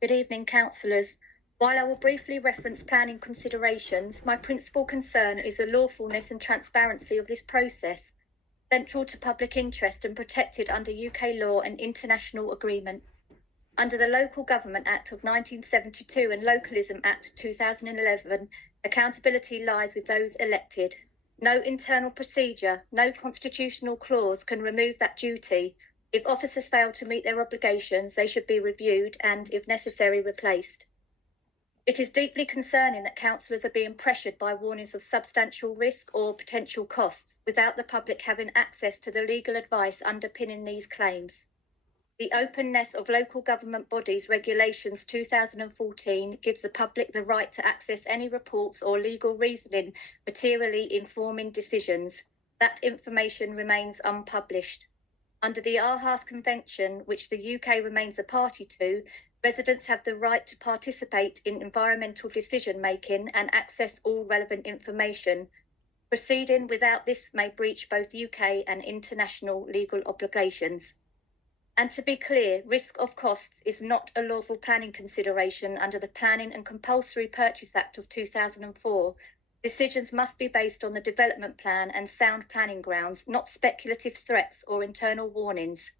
Good evening, councillors. While I will briefly reference planning considerations, my principal concern is the lawfulness and transparency of this process, central to public interest and protected under UK law and international agreement. Under the Local Government Act of 1972 and Localism Act 2011, accountability lies with those elected. No internal procedure, no constitutional clause can remove that duty. If officers fail to meet their obligations, they should be reviewed and, if necessary, replaced. It is deeply concerning that councillors are being pressured by warnings of substantial risk or potential costs without the public having access to the legal advice underpinning these claims. The openness of local government bodies regulations 2014 gives the public the right to access any reports or legal reasoning materially informing decisions. That information remains unpublished. Under the Aarhus Convention, which the UK remains a party to, residents have the right to participate in environmental decision-making and access all relevant information. Proceeding without this may breach both UK and international legal obligations. And to be clear, risk of costs is not a lawful planning consideration under the Planning and Compulsory Purchase Act of 2004. Decisions must be based on the development plan and sound planning grounds, not speculative threats or internal warnings.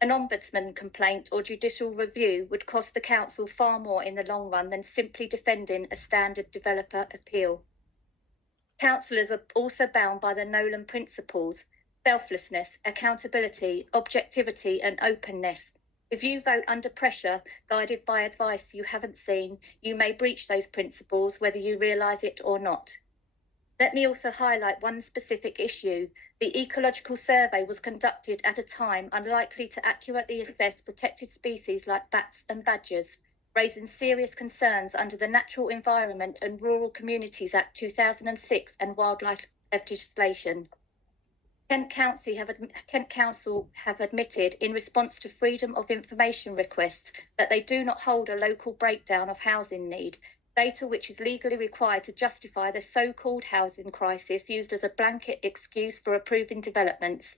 An ombudsman complaint or judicial review would cost the council far more in the long run than simply defending a standard developer appeal. Councillors are also bound by the Nolan principles: selflessness, accountability, objectivity and openness. If you vote under pressure, guided by advice you haven't seen, you may breach those principles whether you realise it or not. Let me also highlight one specific issue. The ecological survey was conducted at a time unlikely to accurately assess protected species like bats and badgers, raising serious concerns under the Natural Environment and Rural Communities Act 2006 and wildlife legislation. Kent Council have admitted in response to Freedom of Information requests that they do not hold a local breakdown of housing need, data which is legally required to justify the so-called housing crisis used as a blanket excuse for approving developments.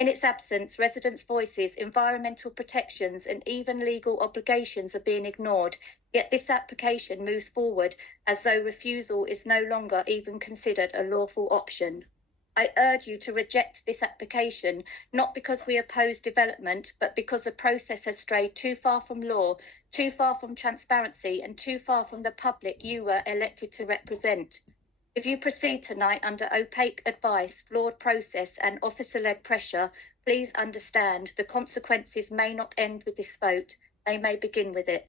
In its absence, residents' voices, environmental protections and even legal obligations are being ignored, yet this application moves forward as though refusal is no longer even considered a lawful option. I urge you to reject this application, not because we oppose development, but because the process has strayed too far from law, too far from transparency, and too far from the public you were elected to represent. If you proceed tonight under opaque advice, flawed process, and officer-led pressure, please understand the consequences may not end with this vote. They may begin with it.